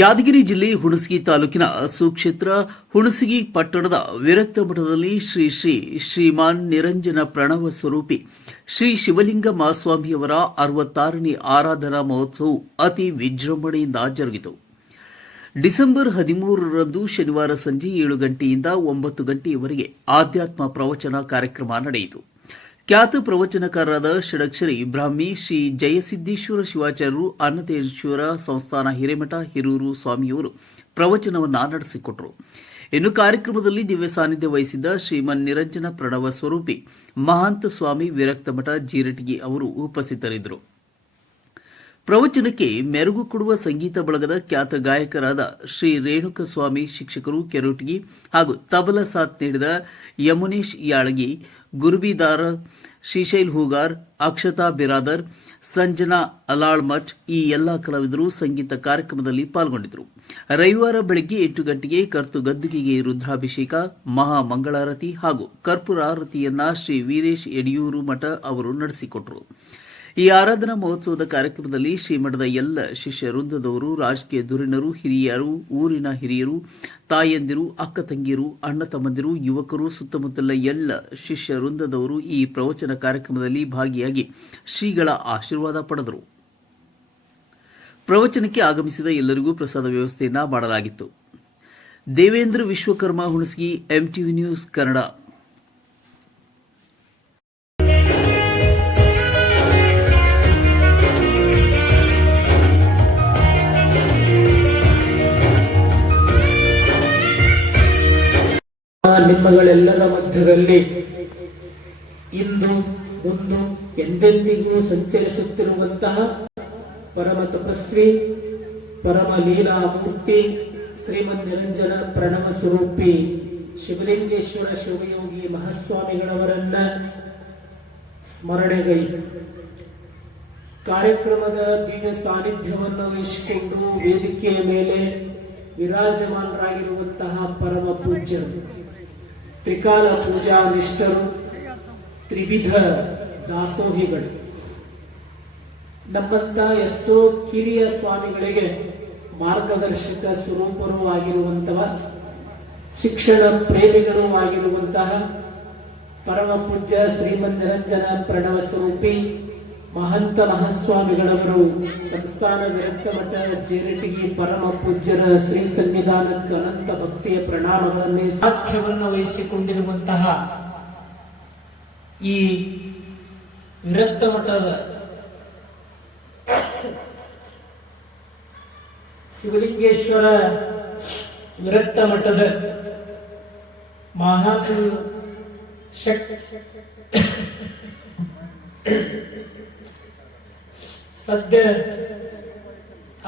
ಯಾದಗಿರಿ ಜಿಲ್ಲೆ ಹುಣಸಗಿ ತಾಲೂಕಿನ ಸುಕ್ಷೇತ್ರ ಹುಣಸಗಿ ಪಟ್ಟಣದ ವಿರಕ್ತ ಮಠದಲ್ಲಿ ಶ್ರೀ ಶ್ರೀ ಶ್ರೀಮಾನ್ ನಿರಂಜನ ಪ್ರಣವ ಸ್ವರೂಪಿ ಶ್ರೀ ಶಿವಲಿಂಗ ಮಹಾಸ್ವಾಮಿಯವರ 66ನೇ ಆರಾಧನಾ ಮಹೋತ್ಸವವು ಅತಿ ವಿಜೃಂಭಣೆಯಿಂದ ಜರುಗಿತು. ಡಿಸೆಂಬರ್ 13ರಂದು ಶನಿವಾರ ಸಂಜೆ 7 ಗಂಟೆಯಿಂದ 9 ಗಂಟೆಯವರೆಗೆ ಆಧ್ಯಾತ್ಮ ಪ್ರವಚನ ಕಾರ್ಯಕ್ರಮ ನಡೆಯಿತು. ಖ್ಯಾತ ಪ್ರವಚನಕಾರರಾದ ಷಡಕ್ಷರಿ ಬ್ರಾಹ್ಮಿ ಶ್ರೀ ಜಯಸಿದ್ದೇಶ್ವರ ಶಿವಾಚಾರ್ಯರು ಅನ್ನದೇಶ್ವರ ಸಂಸ್ಥಾನ ಹಿರೇಮಠ ಹಿರೂರು ಸ್ವಾಮಿಯವರು ಪ್ರವಚನವನ್ನು ನಡೆಸಿಕೊಟ್ಟರು. ಇನ್ನು ಕಾರ್ಯಕ್ರಮದಲ್ಲಿ ದಿವ್ಯ ಸಾನ್ನಿಧ್ಯ ವಹಿಸಿದ್ದ ಶ್ರೀಮನ್ ನಿರಂಜನ ಪ್ರಣವ ಸ್ವರೂಪಿ ಮಹಾಂತ ಸ್ವಾಮಿ ವಿರಕ್ತ ಮಠ ಜೀರಟಗಿ ಅವರು ಉಪಸ್ಥಿತರಿದ್ದರು. ಪ್ರವಚನಕ್ಕೆ ಮೆರುಗು ಕೊಡುವ ಸಂಗೀತ ಬಳಗದ ಖ್ಯಾತ ಗಾಯಕರಾದ ಶ್ರೀ ರೇಣುಕ ಸ್ವಾಮಿ ಶಿಕ್ಷಕರು ಕೆರೋಟಗಿ ಹಾಗೂ ತಬಲ ಸಾಥ್ ನೀಡಿದ ಯಮುನೇಶ್ ಯಾಳಗಿ, ಗುರುಬಿದಾರ, ಶ್ರೀಶೈಲ್ ಹೂಗಾರ್, ಅಕ್ಷತಾ ಬಿರಾದರ್, ಸಂಜನಾ ಅಲಾಳ್ಮಠ್ ಈ ಎಲ್ಲಾ ಕಲಾವಿದರು ಸಂಗೀತ ಕಾರ್ಯಕ್ರಮದಲ್ಲಿ ಪಾಲ್ಗೊಂಡಿದ್ದರು. ರವಿವಾರ ಬೆಳಗ್ಗೆ 8 ಗಂಟೆಗೆ ಕರ್ತು ಗದ್ದುಗೆಗೆ ರುದ್ರಾಭಿಷೇಕ, ಮಹಾ ಮಂಗಳಾರತಿ ಹಾಗೂ ಕರ್ಪೂರಾರತಿಯನ್ನ ಶ್ರೀ ವೀರೇಶ್ ಯಡಿಯೂರು ಮಠ ಅವರು ನಡೆಸಿಕೊಟ್ಟರು. ಈ ಆರಾಧನಾ ಮಹೋತ್ಸವದ ಕಾರ್ಯಕ್ರಮದಲ್ಲಿ ಶ್ರೀಮಠದ ಎಲ್ಲ ಶಿಷ್ಯ ವೃಂದದವರು, ರಾಜಕೀಯ ಧುರೀಣರು, ಹಿರಿಯರು, ಊರಿನ ಹಿರಿಯರು, ತಾಯಂದಿರು, ಅಕ್ಕ ತಂಗಿಯರು, ಅಣ್ಣ ತಮ್ಮಂದಿರು, ಯುವಕರು, ಸುತ್ತಮುತ್ತಲ ಎಲ್ಲ ಶಿಷ್ಯ ವೃಂದದವರು ಈ ಪ್ರವಚನ ಕಾರ್ಯಕ್ರಮದಲ್ಲಿ ಭಾಗಿಯಾಗಿ ಶ್ರೀಗಳ ಆಶೀರ್ವಾದ ಪಡೆದರು. ಪ್ರವಚನಕ್ಕೆ ಆಗಮಿಸಿದ ಎಲ್ಲರಿಗೂ ಪ್ರಸಾದ ವ್ಯವಸ್ಥೆಯನ್ನ ಮಾಡಲಾಗಿತ್ತು. Devendra Vishwakarma, Hunasagi, MTV news Kannada. ನಿಮ್ಮಗಳೆಲ್ಲರ ಮಧ್ಯದಲ್ಲಿ ಇಂದು ಮುಂದು ಎಂದೆಂದಿಗೂ ಸಂಚರಿಸುತ್ತಿರುವಂತಹ ಪರಮ ತಪಸ್ವಿ, ಪರಮ ಲೀಲಾಮೂರ್ತಿ, ಶ್ರೀಮನ್ ನಿರಂಜನ ಪ್ರಣವ ಸ್ವರೂಪಿ ಶಿವಲಿಂಗೇಶ್ವರ ಶಿವಯೋಗಿ ಮಹಾಸ್ವಾಮಿಗಳವರನ್ನ ಸ್ಮರಣೆಗೈದು ಕಾರ್ಯಕ್ರಮದ ದಿವ್ಯ ಸಾನ್ನಿಧ್ಯವನ್ನು ವಹಿಸಿಕೊಂಡು ವೇದಿಕೆಯ ಮೇಲೆ ವಿರಾಜಮಾನರಾಗಿರುವಂತಹ ಪರಮ ಪೂಜ್ಯರು, ತ್ರಿಕಾಲ ಪೂಜಾ ನಿಷ್ಠರು, ತ್ರಿವಿಧ ದಾಸೋಹಿಗಳು, ನಮ್ಮಂತ ಎಷ್ಟೋ ಕಿರಿಯ ಸ್ವಾಮಿಗಳಿಗೆ ಮಾರ್ಗದರ್ಶಕ ಸ್ವರೂಪರೂ ಆಗಿರುವಂತಹ, ಶಿಕ್ಷಣ ಪ್ರೇಮಿಗಳೂ ಆಗಿರುವಂತಹ ಪರಮ ಪೂಜ್ಯ ಶ್ರೀಮನ್ ನಿರಂಜನ ಪ್ರಣವ ಸ್ವರೂಪಿ ಮಹಂತ ಮಹಾಸ್ವಾಮಿಗಳವರು ಸಂಸ್ಥಾನ ವಿರಕ್ತ ಮಠ ಜೇರಟಗಿ ಪರಮ ಪೂಜ್ಯರ ಶ್ರೀ ಸನ್ನಿಧಾನಕ್ಕೆ ಅನಂತ ಭಕ್ತಿಯ ಪ್ರಣಾಮಗಳನ್ನೇ ಸಾಕ್ಷ್ಯವನ್ನು ವಹಿಸಿಕೊಂಡಿರುವಂತಹ ಈ ವಿರಕ್ತ ಮಠದ ಶಿವಲಿಂಗೇಶ್ವರ ವಿರಕ್ತ ಮಠದ ಮಹಾಪು ಸದ್ಯ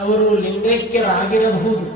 ಅವರು ಲಿಂಗೈಕ್ಯರಾಗಿರಬಹುದು.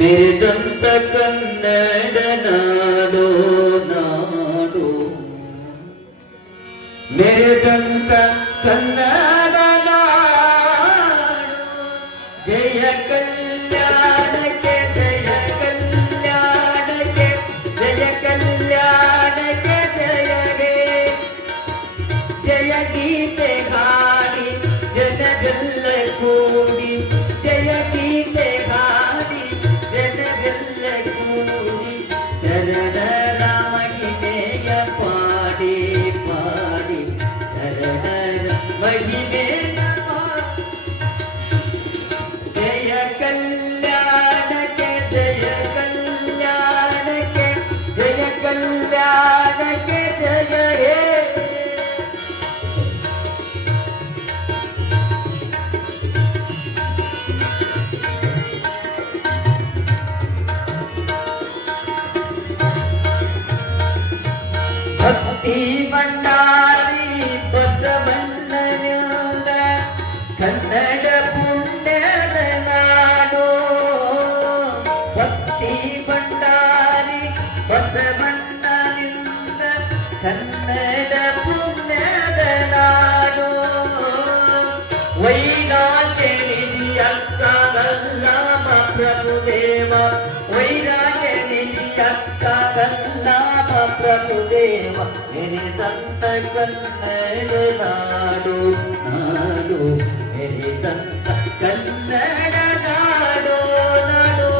ಮೇದಂತ ಕನ್ನಡ ನಾಡೋ ನಾಡೋ, ಮೇದಂತ ಕನ್ನಡ ನಾಡೋ, ಜಯ ಕಲ್ಯಾಣಕ್ಕೆ ಜಯ ಕಲ್ಯಾಣಕ್ಕೆ ಜಯ ಕಲ್ಯಾಣಕ್ಕೆ ಜಯ ಹೇ, ಜಯ ಗೀತೆ ಹಾಡಿ ಜನರೆಲ್ಲ ಕೂಡಿ, ಜಯ ಗೀತೆ ಹಾಡಿ ಜನರೆಲ್ಲ ಕೂಡಿ ಬಸವಣ್ಣನಿಂದ ಕನ್ನಡ ಪುಣ್ಯದ ನಾಡು ವೈರಾಗ್ಯ ನಿಧಿಯಕ್ಕಾಗಲ್ಲಮ ಪ್ರಭುದೇವ ವೈರಾಗ್ಯ ನಿಧಿಯಕ್ಕಾಗಲ್ಲಮ ಪ್ರಭುದೇವ ಮೆರೆದಂತ ಕನ್ನಡ ನಾಡು ನಾಡು ಮೆರೆದಂತ ಕನ್ನಡ ನಾಡು ನಾಡು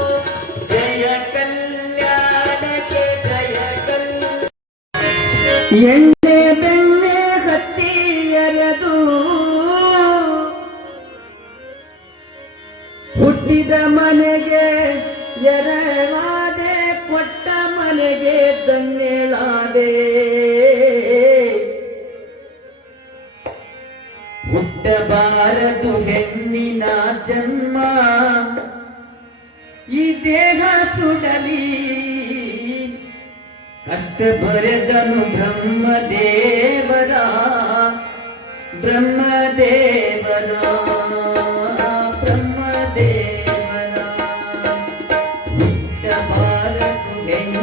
ಜಯ ಕಲ್ಯಾಣಕ್ಕೆ ಜಯ ಕಲ್ಯಾಣ ಎಣ್ಣೆ ಬೆಣ್ಣೆ ಹತ್ತಿ ಎರೆದು ಹುಟ್ಟಿದ ಮನೆಗೆ ಎರವಾದೆ ಕೊಟ್ಟ ಮನೆಗೆ ಧನ್ಯಳಾದೆ ಹುಟ್ಟಬಾರದು ಹೆಣ್ಣಿನ ಜನ್ಮ ಈ ದೇಹ ಸುಡಲಿ ಕಷ್ಟ ಬರೆದನು ಬ್ರಹ್ಮದೇವರ ಬ್ರಹ್ಮದೇವರ ಬ್ರಹ್ಮದೇವರ ಹುಟ್ಟಬಾರದು ಹೆಣ್ಣು